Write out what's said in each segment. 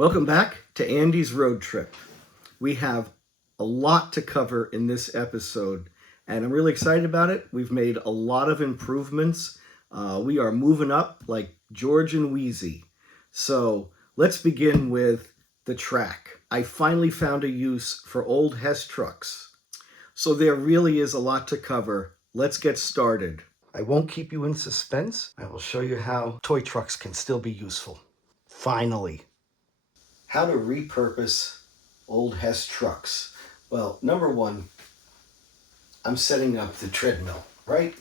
Welcome back to Andy's Road Trip. We have a lot to cover in this episode, and I'm really excited about it. We've made a lot of improvements. We are moving up like George and Wheezy. So let's begin with the track. I finally found a use for old Hess trucks. So there really is a lot to cover. Let's get started. I won't keep you in suspense. I will show you how toy trucks can still be useful. Finally. How to repurpose old Hess trucks. Well, number one, I'm setting up the treadmill, right?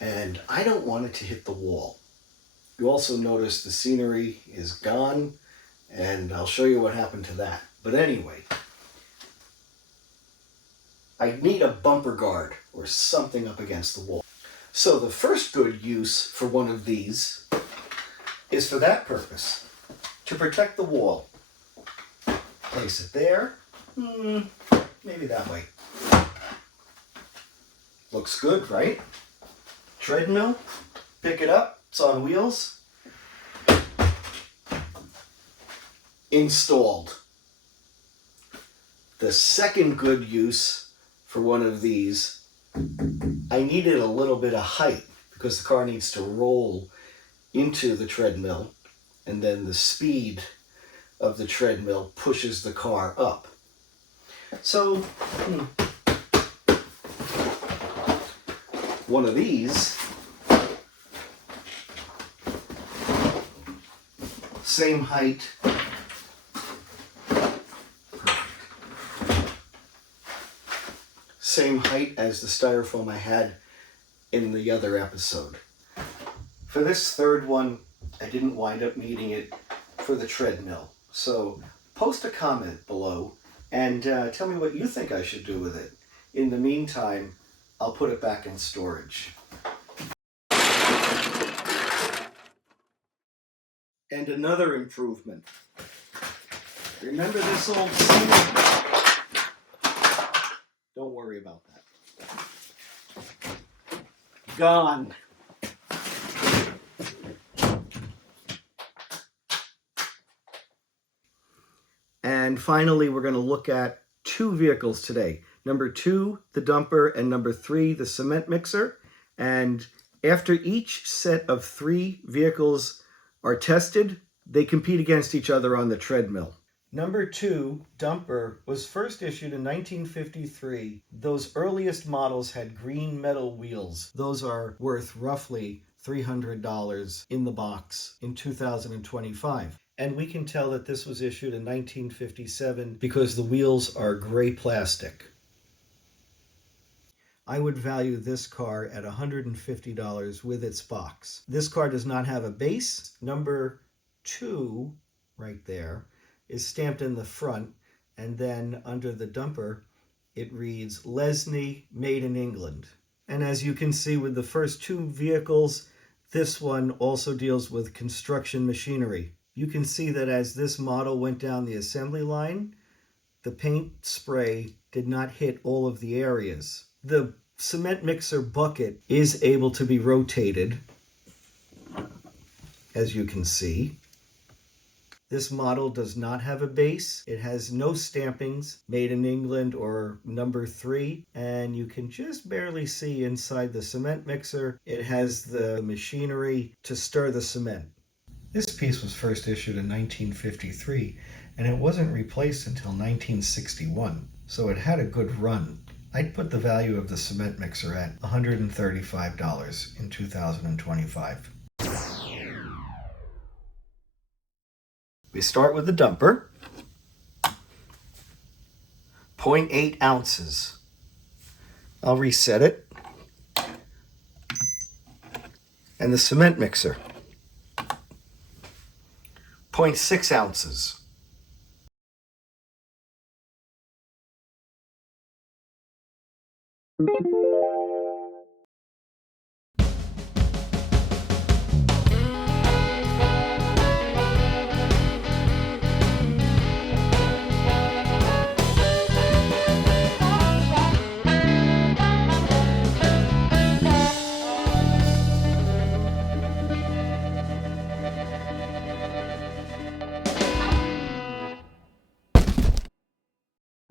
And I don't want it to hit the wall. You also notice the scenery is gone, and I'll show you what happened to that. But anyway, I need a bumper guard or something up against the wall. So the first good use for one of these is for that purpose, to protect the wall. Place it there, maybe that way. Looks good, right? Treadmill, pick it up, it's on wheels. Installed. The second good use for one of these, I needed a little bit of height because the car needs to roll into the treadmill, and then the speed of the treadmill pushes the car up. So, one of these, same height, same height as the styrofoam I had in the other episode. For this third one, I didn't wind up needing it for the treadmill. So post a comment below and tell me what you think I should do with it. In the meantime, I'll put it back in storage. And another improvement. Remember this old scene? Don't worry about that. Gone. And finally, we're going to look at two vehicles today. Number 2, the dumper, and number 3, the cement mixer. And after each set of 3 vehicles are tested, they compete against each other on the treadmill. Number 2, dumper, was first issued in 1953. Those earliest models had green metal wheels. Those are worth roughly $300 in the box in 2025. And we can tell that this was issued in 1957 because the wheels are gray plastic. I would value this car at $150 with its box. This car does not have a base. Number 2, right there, is stamped in the front, and then under the dumper, it reads Lesney, made in England. And as you can see with the first 2 vehicles, this one also deals with construction machinery. You can see that as this model went down the assembly line, the paint spray did not hit all of the areas. The cement mixer bucket is able to be rotated, as you can see. This model does not have a base. It has no stampings, made in England or number 3, and you can just barely see inside the cement mixer. It has the machinery to stir the cement. This piece was first issued in 1953, and it wasn't replaced until 1961, so it had a good run. I'd put the value of the cement mixer at $135 in 2025. We start with the dumper. 0.8 ounces. I'll reset it. And the cement mixer. 0.6 ounces.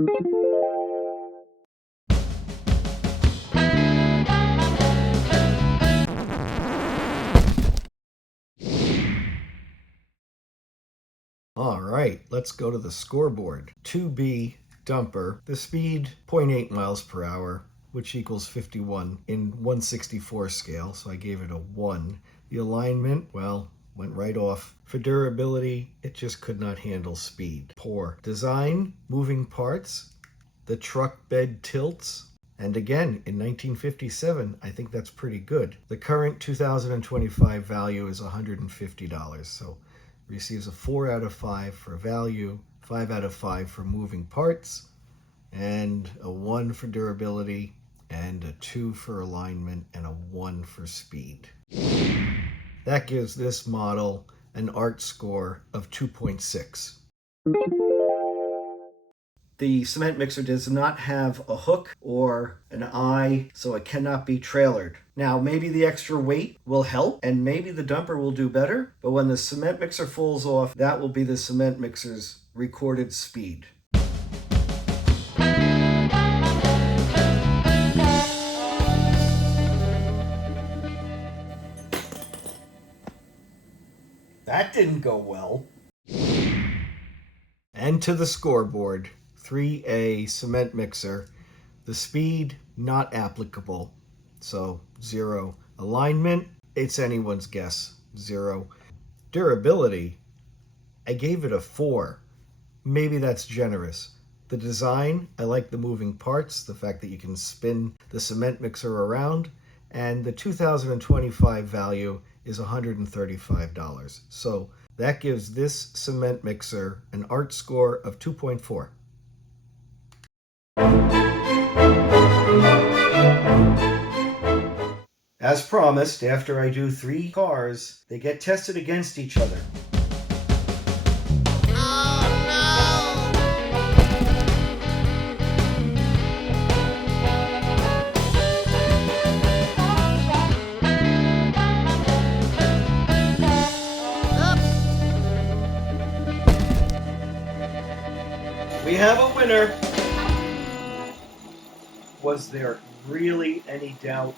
All right, let's go to the scoreboard. 2B dumper, the speed 0.8 miles per hour, which equals 51 in 164 scale, so I gave it a 1. The alignment, well, went right off. For durability, it just could not handle speed. Poor. Design, moving parts, the truck bed tilts, and again, in 1957, I think that's pretty good. The current 2025 value is $150, so receives a 4 out of 5 for value, 5 out of 5 for moving parts, and a 1 for durability, and a 2 for alignment, and a 1 for speed. That gives this model an ART score of 2.6. The cement mixer does not have a hook or an eye, so it cannot be trailered. Now, maybe the extra weight will help, and maybe the dumper will do better, but when the cement mixer falls off, that will be the cement mixer's recorded speed. That didn't go well. And to the scoreboard, 3A cement mixer. The speed, not applicable, so 0. Alignment, it's anyone's guess, 0. Durability, I gave it a 4. Maybe that's generous. The design, I like the moving parts, the fact that you can spin the cement mixer around, and the 2025 value is $135. So that gives this cement mixer an ART score of 2.4. As promised, after I do 3 cars, they get tested against each other. We have a winner. Was there really any doubt